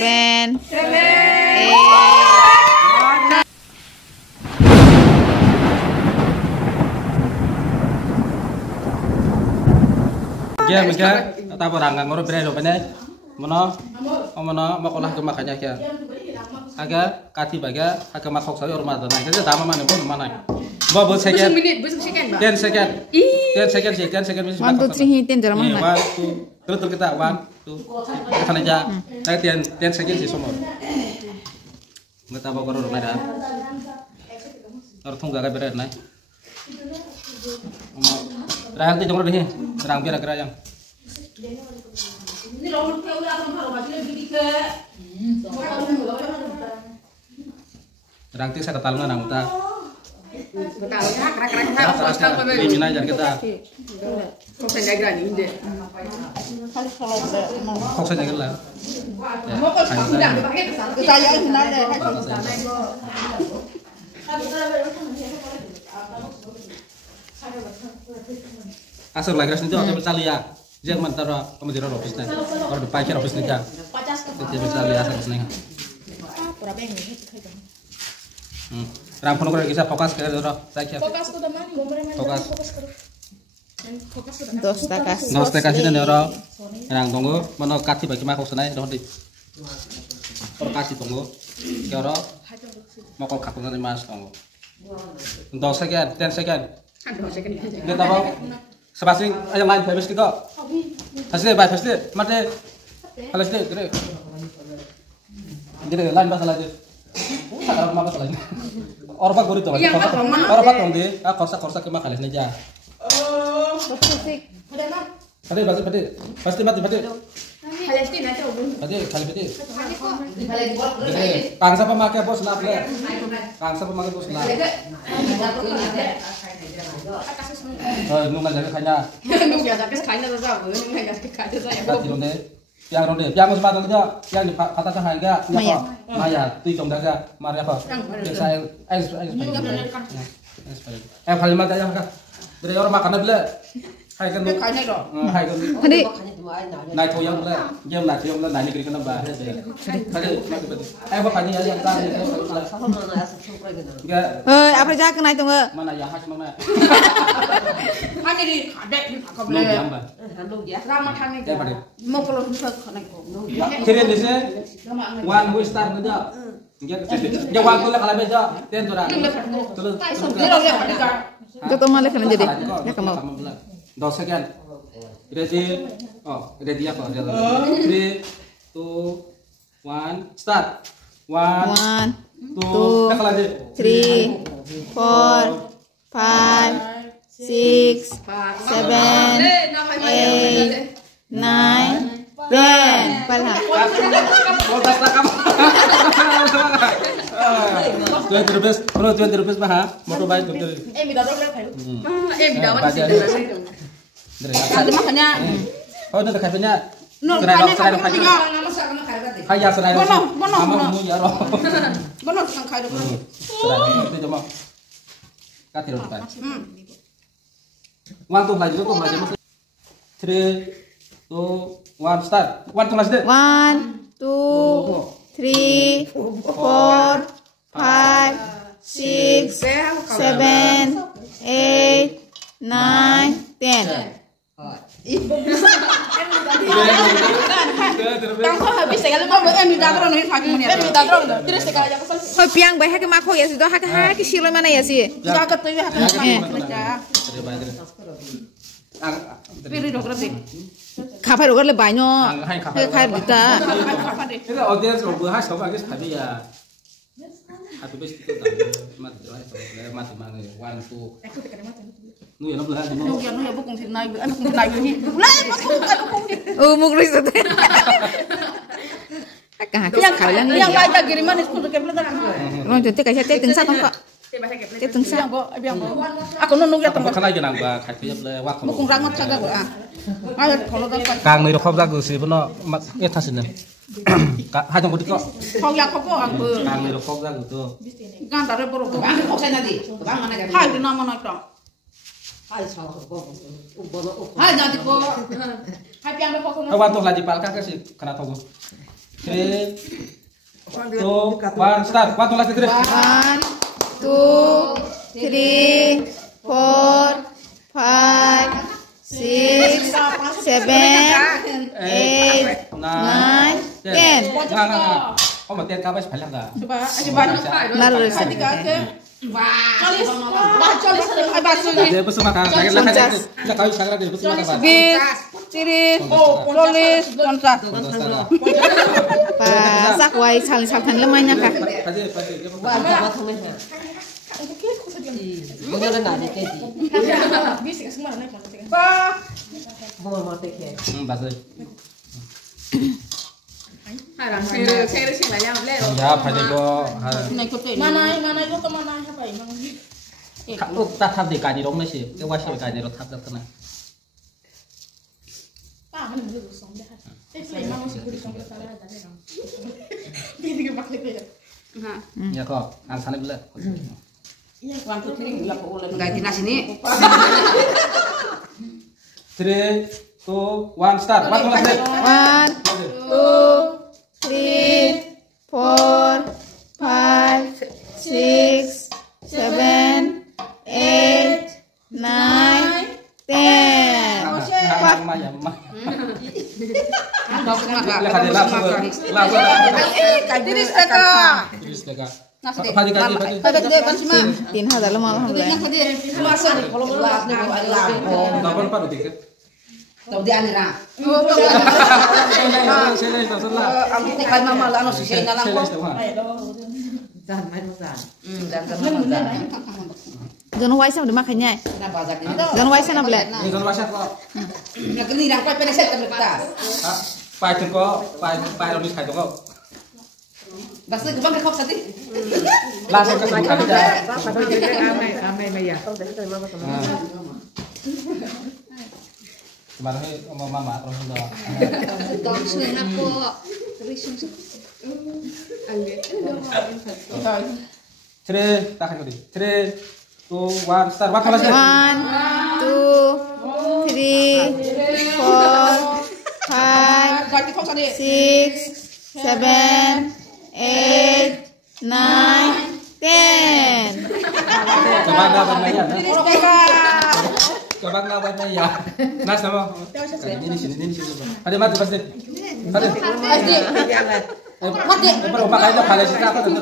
Ben. Kia mereka tak berangan ngoro berai doa berai, mana makolah kemakannya kia, agak kati baga, agak makok saya orang mana, kita tak mana pun mana, bawa second, 10 second, 10 second, 10 second, 1 2 3 10 jalan mana? 1 2, terus kita 1 2, kita aja, saya 10 second sih semua, nggak tahu apa orang mana, orang tunggu agak berai naik. Rang tu jangan deh, rang biar agak rayang. Rang tu saya ketahuan rang kita. Ini aja kita. Kok saya jaga lah. Asal lagi rasanya itu bisa lihat, jangan mentara kemudian ofisnya, kalau dipakai ofisnya kan, itu bisa lihat asal seneng. Rang pun kalau kita fokus ke dulu, saya fokus. Dos takas ini orang, rang tunggu, mana kasih bagi makhluk senai, dah di, kasih tunggu, kalau mau kau kaku nanti mas tunggu, 10 second, 10 second. Kita tahu sepasang yang lain habis itu hasilnya baik hasilnya mati hasilnya jadi lain bahasa lagi sekarang apa bahasa lagi orang pak gurih tuh orang pak tong deh korsa kemak hasilnya aja pasti mati kali kangsa pemakai bos lah nung aja kayaknya yang ronde yang sempat aja yang kata cahaya Maya tuh jom daga Maria apa saya kalimat aja kak dari orang makan bela hai kan naik toyang bela jam naik toyang bela naik kiri kan bah makanya yang tadi apa jaga naik tuh mana ya khas mana hanya di kadek di kabel mau kalau bisa naik keren deh sih one we start aja jawab tuh lah kalau beja ten tuh terus Jatuh malah kan jadi ya kamu 2 second ready ready apa 3 2 1 start 1 2 3 4 5 6 7 8 9 10 Palah 20 rupiah bah motor baik betul ada makanya oh udah kafenya serai kaya serai mama ya roh bono tukang kaya serai itu cuma katir udah one tuh lagi 3 2 1 start one tuh lagi 1 2 3 4 5 6 7 8 9 10 habis sekali mau em minta terus nih pagi ini em minta terus sekali aja kesel Hoi piang bae hake mako ya sido hake silo mana ya sih jaket tuh ya pilih dokter sih kapan udah le banyak kayak kita itu audiens bahas coba guys tadi ya satu bes itu mati mana one two nu ya belah nu ya bukan sih naik ini lah mukris itu yang baca kiriman itu tuh kepala orang jadi kayak saya tengsa kan kok tengsa aku nunggu ya tempat kan aja nambah kayak lewat bukan rangot kagak gua ayo kalau kang nih rokok lagu sih bener etasin hajang kudik kok kau ya kok aku kang nih rokok lagu tuh kan dari baru kok saya nanti hai di nama naik dong Hai nanti po. Hai piang po ko. Kawan tuh lagi palka ke sih kena tunggu. 3, 2, 1, start. Kawan tuh lagi 3. 1, 2, 3, 4, 5, 6, 7, 8, 9, 10. Nggak. Oh, mau tiap kapan sebanyak dah? Coba, coba. Naruh di Tiga ke. Colis. Colis. Hai basu. Dia pesan makan. Saya kira kita kau saya kira dia pesan makan. Bis, tiris, lolis, kontras. Pasak wai saling saltan lemahnya kah? Pasti. Bis ke semua naik mana sih? Ba. Pasti. Saya sih banyak lero. Ya, pasti kok. Mana itu kemana apa emang? Tatap di kani dong sih. Itu wasih kani dong tatap kena. Ah, mana dulu song dah. Selama masih guru song kita salah ada dong. Ini pakai dia. Ya kok, alasannya bila. Iya, waktu ini bila kok ulah. Ganti nasi ini. 3, 2, 1, start. Waktu lagi. 1, 2, 3, 4, 5, 6, 7, 8, 9, 10. Tiris teka. Tin hazar lo malah Yang tadi luasan kalau luas nih kalau ada Tahu dia anira. Ang tikay mama ano si Shane lang po. Jangan main masan. Jangan main. Jangan wai sama demak hanya. Kenapa azab ini? Jangan wai sana belet. Ini kan wasit kok. Nak ni rang kau peneset ke kita. Paiถึงก็paiเรามีไข่ตรงก็ Basta ke bang kau sati. ล่าสุดก็สุดท้ายจะ Amai maya. kemarin ini sama mama terus udah. Cire, tahan kau di. 3, 2, 1, start. Waktu lagi. 1, 2, 3, 4, 5, 6, 7, 8, 9, 10. Coba namanya. Coba namanya ya. Nas nama. Ini sini. Ada mati pasti. Ada. Pasti. Mati. Pero pakai itu kali sih apa tuh?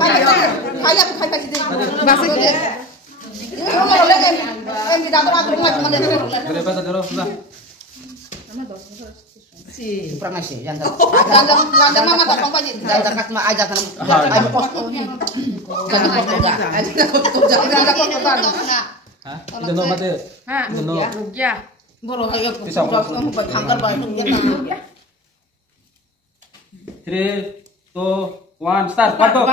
Kaya ku kaya sih. Basi ke. Kalau mau lihat em di dapur aku nggak cuma lihat. Berapa terus sudah? Si perang nasi. Jangan. Ganda mama tak pang pajit. Jangan kat mak aja tanam. Ayo pos. Jangan pos kerja. Ganda pos kan. Hah? Itu no mati. Itu no. Bolo kayak Bisa, kamu buat kanker banget dia. 3, 2, 1, start. Waktu.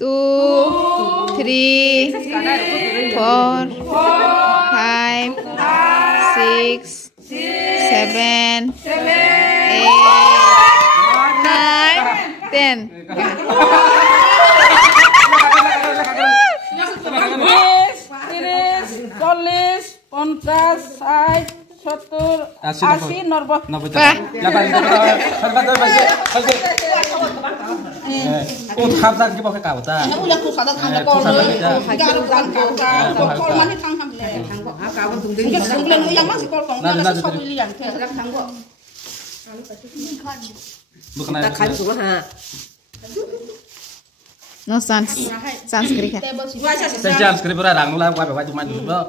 2, 3, 4, 5, 6, 7, 8, 9, 10. Tiris, Kolis, Kontras, Sai, Sotur, Asi, Norbo. Untuk apa kita pakai kau tak? Udah ku sadar kan kol. Garukan kol mani tang ham le. Kau pun tunggu. Enggak sungguh yang masih kol kol. Enggak sih pilihan ke tang kok. Bukan Tak kan semua ha. No sans kriket. Sejam skrip orang lah, gua bawa cuma dulu. Nah,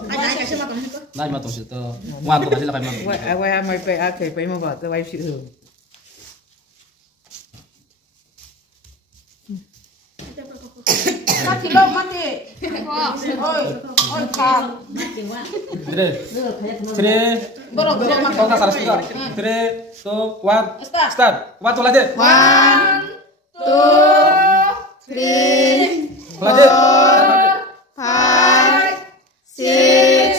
cuma tuh situ. Gua tuh kasih lah kayak Wai ai mai pe a kai pe mo ba te wai si hu. Mati lo mati. Oi kak. 3, Boro mati. kau tak salah juga. 3, 2, 1, start. Waktu lagi. 1, 2, 3, Lagi. 5, 6, 7,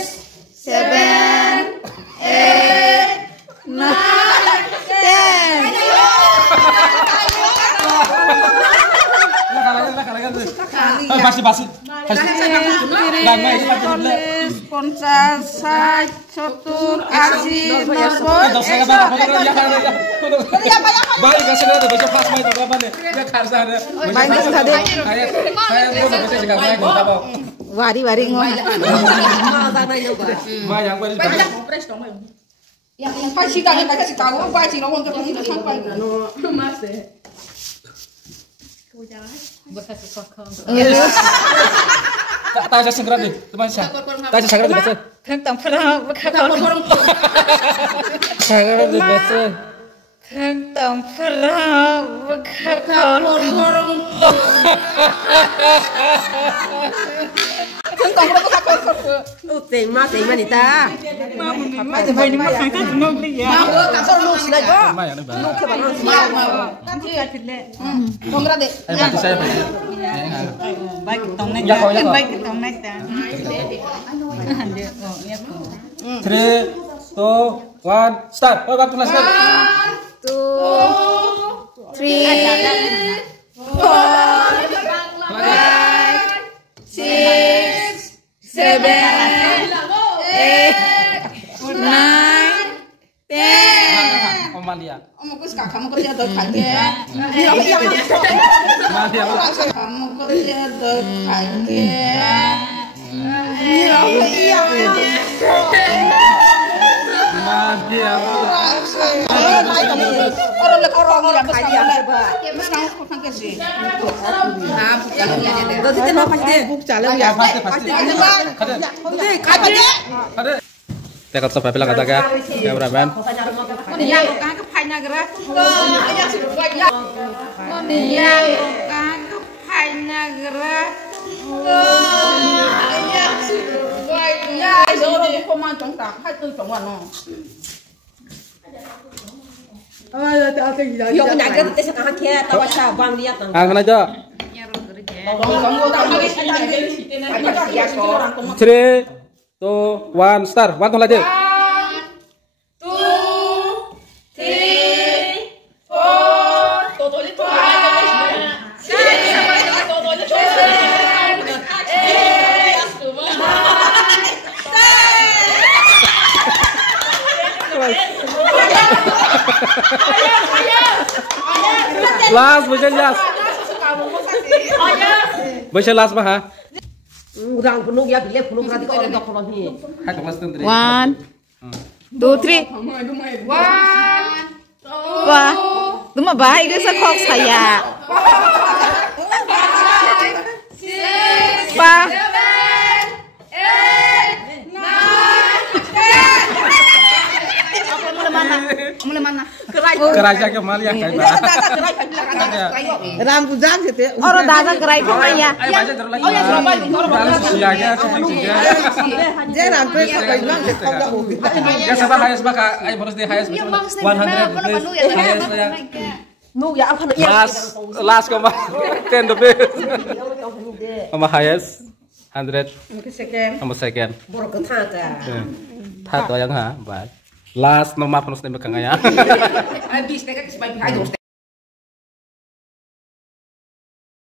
8, 9, 10. Basi. Basi. Nggak, itu lagi. 50, 70, 80, 90. Balik kasih ada baca pas main berapa nih? Ya karsa ada. Main tadi. Saya tuh baca juga saya nggak tahu. Wari ngomong. Ma yang gue Yang kasih kalian kasih tahu, kasih lawan ke sini sampai. tak aja segera deh, teman saya. Tak aja segera deh baca. Tentang perang Segera deh baca. tentang perang Tem mà ta. Ma yang ini Congrade. bantu saya baca. Baik tong nek. Ya kau ya kau. Baik tong nek ta. 3, 2, 1, start. Oh, waktu lah start. 2, 3, 4, 5, 6, 7, 8, 9, 10. Omalia. Kamu kerja kamu Malia. kerja Malia. Teka to pa pila kata ka cameraman. Yung naga kita sa kakakya, tawa siya, bang liat ng. Ang mana jo? 3, 2, 1, start. One lagi. 1, 2, 3, 4, 5, 6, 7, 8. Last, baca last mah ha. Urang penuh ya, pilih penuh berarti kau orang dokter ni. Hai kelas tu. 1, 2, 3. 1, 2. Wah, cuma baik ke sekok saya. 5, 6, 7, 8, 9, 10. Mulai mana? Keraja ke Malia kai ba. Ram pujang gitu. Orang dagang gerai kok ya. Ayo baca terus lagi. Oh ya Surabaya Dalam siaga juga. Jangan sampai sampai bilang Ya sama highest maka ayo harus di highest 100 highest ya. Nu ya apa nu ya. Last ke 10 lebih. Sama highest 100 sama second. Borok ketata. Tha to yang ha. Last nomor penuh nih bekang ya. Habis mereka sebagai